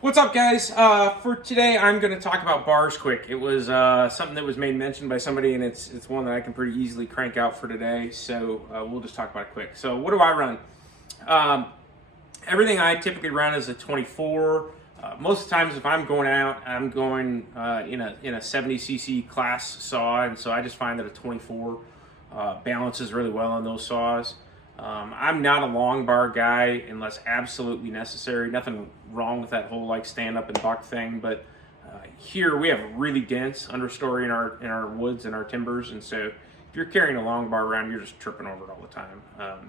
What's up, guys? For today, I'm going to talk about bars quick. It was something that was made mention by somebody, and it's one that I can pretty easily crank out for today. So we'll just talk about it quick. So what do I run? Everything I typically run is a 24. Most of the times, if I'm going out, I'm going in a 70cc class saw, and so I just find that a 24 balances really well on those saws. I'm not a long bar guy unless absolutely necessary. Nothing wrong with that whole like stand up and buck thing, but here we have a really dense understory in our woods and our timbers, and so if you're carrying a long bar around, you're just tripping over it all the time.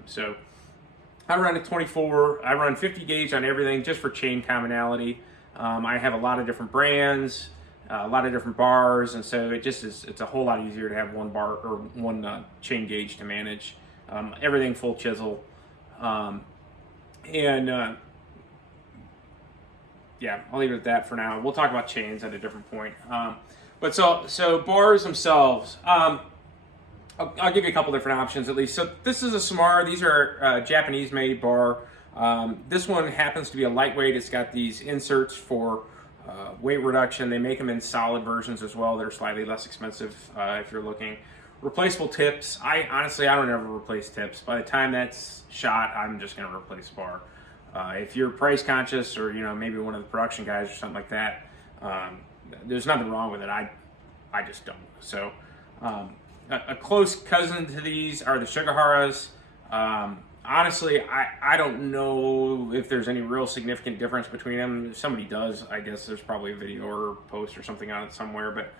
So I run a 24. I run 50 gauge on everything just for chain commonality. I have a lot of different brands, a lot of different bars, and so it's a whole lot easier to have one bar or one chain gauge to manage. Everything full chisel, yeah, I'll leave it at that for now. We'll talk about chains at a different point. But so bars themselves, I'll give you a couple different options at least. So this is a Samara. These are Japanese-made bar. This one happens to be a lightweight. It's got these inserts for weight reduction. They make them in solid versions as well. They're slightly less expensive if you're looking. Replaceable tips. I don't ever replace tips. By the time that's shot, I'm just going to replace the bar. If you're price conscious, or maybe one of the production guys or something like that, there's nothing wrong with it. I just don't. So a close cousin to these are the Sugihara's. Honestly, I don't know if there's any real significant difference between them. If somebody does, I guess there's probably a video or post or something on it somewhere, but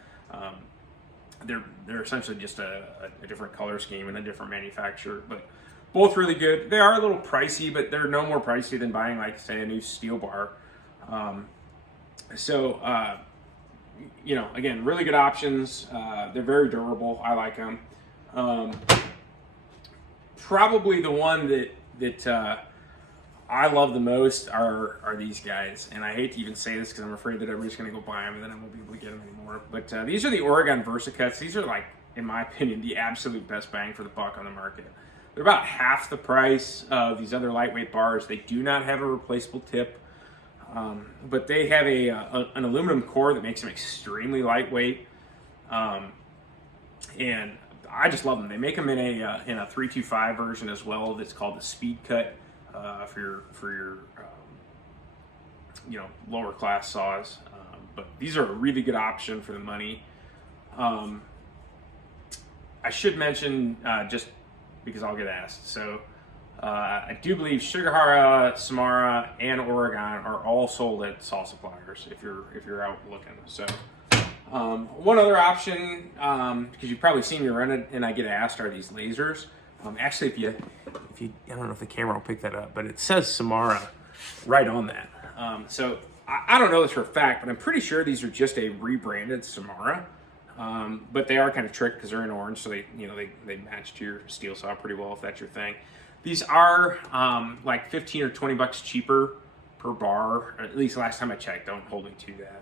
they're essentially just a different color scheme and a different manufacturer, but both really good. They are a little pricey, but they're no more pricey than buying, like, say, a new steel bar. Again, really good options. They're very durable. I like them. Probably the one that I love the most are these guys, and I hate to even say this because I'm afraid that everybody's going to go buy them and then I won't be able to get them anymore. But these are the Oregon VersaCuts. These are, like, in my opinion, the absolute best bang for the buck on the market. They're about half the price of these other lightweight bars. They do not have a replaceable tip, but they have an aluminum core that makes them extremely lightweight, and I just love them. They make them in a 325 version as well. That's called the Speed Cut. For your lower class saws, but these are a really good option for the money. I should mention, just because I'll get asked, so I do believe Sugihara, Samara, and Oregon are all sold at saw suppliers if you're out looking. So one other option, because you've probably seen me run it and I get asked, are these lasers. Actually, if you, I don't know if the camera will pick that up, but it says Samara right on that. So I don't know this for a fact, but I'm pretty sure these are just a rebranded Samara. But they are kind of tricked because they're in orange, so they match to your steel saw pretty well if that's your thing. These are like 15 or 20 bucks cheaper per bar, or at least last time I checked. Don't hold me to that.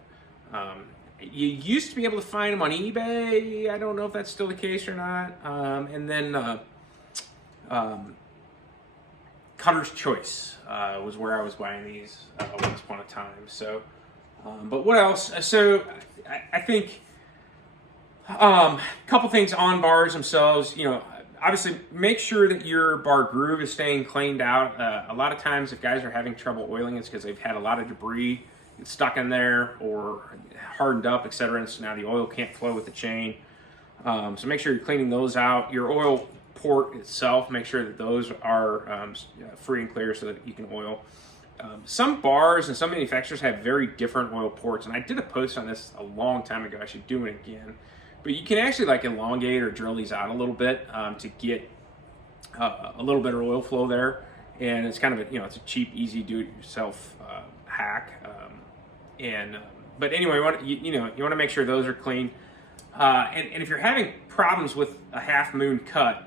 You used to be able to find them on eBay. I don't know if that's still the case or not. And then Cutter's Choice was where I was buying these once upon a time. So, but what else? So I think a couple things on bars themselves. Obviously make sure that your bar groove is staying cleaned out. A lot of times if guys are having trouble oiling, it's because they've had a lot of debris stuck in there or hardened up, etc. And so now the oil can't flow with the chain. So make sure you're cleaning those out. Your oil port itself, make sure that those are free and clear so that you can oil. Some bars and some manufacturers have very different oil ports, and I did a post on this a long time ago. I should do it again. But you can actually like elongate or drill these out a little bit to get a little better oil flow there. And it's kind of it's a cheap, easy do-it-yourself hack. But anyway, you want to make sure those are clean. And if you're having problems with a half moon cut,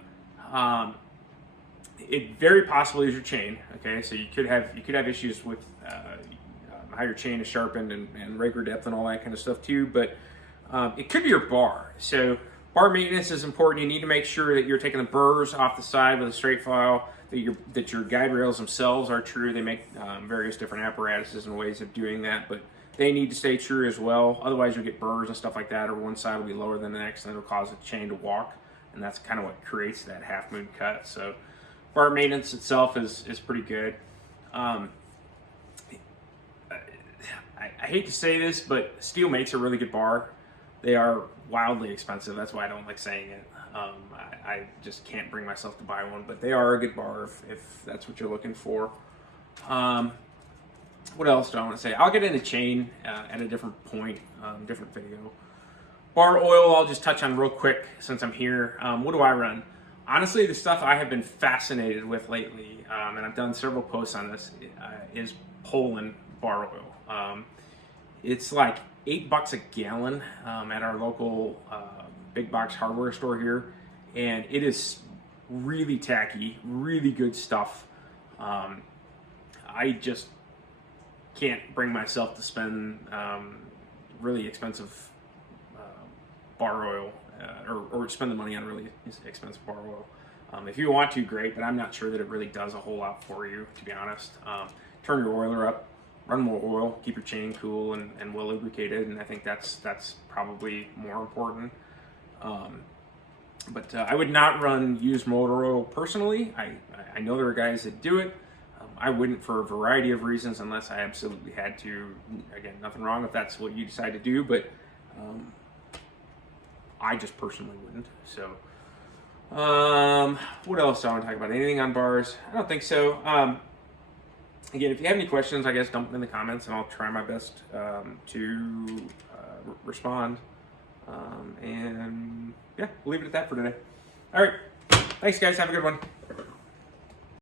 it very possibly is your chain. Okay, so you could have issues with how your chain is sharpened and raker depth and all that kind of stuff too. But it could be your bar. So bar maintenance is important. You need to make sure that you're taking the burrs off the side with a straight file. that your guide rails themselves are true. They make various different apparatuses and ways of doing that, but they need to stay true as well. Otherwise, you'll get burrs and stuff like that, or one side will be lower than the next, and it'll cause a chain to walk, and that's kind of what creates that half moon cut. So, bar maintenance itself is pretty good. I hate to say this, but Steel makes a really good bar. They are wildly expensive. That's why I don't like saying it. I just can't bring myself to buy one, but they are a good bar if that's what you're looking for. What else do I want to say? I'll get into chain at a different point, different video. Bar oil, I'll just touch on real quick since I'm here. What do I run? Honestly, the stuff I have been fascinated with lately, and I've done several posts on this, is Poland bar oil. It's like $8 a gallon at our local big box hardware store here, and it is really tacky, really good stuff. I just can't bring myself to spend really expensive bar oil or spend the money on really expensive bar oil. If you want to, great, but I'm not sure that it really does a whole lot for you, to be honest. Turn your oiler up, run more oil, keep your chain cool and well lubricated, and I think that's probably more important. But I would not run used motor oil personally. I know there are guys that do it. I wouldn't for a variety of reasons unless I absolutely had to. Again, nothing wrong if that's what you decide to do, but I just personally wouldn't. So, what else do I want to talk about? Anything on bars? I don't think so. Again, if you have any questions, I guess dump them in the comments and I'll try my best to respond. And yeah, we'll leave it at that for today. All right. Thanks, guys. Have a good one.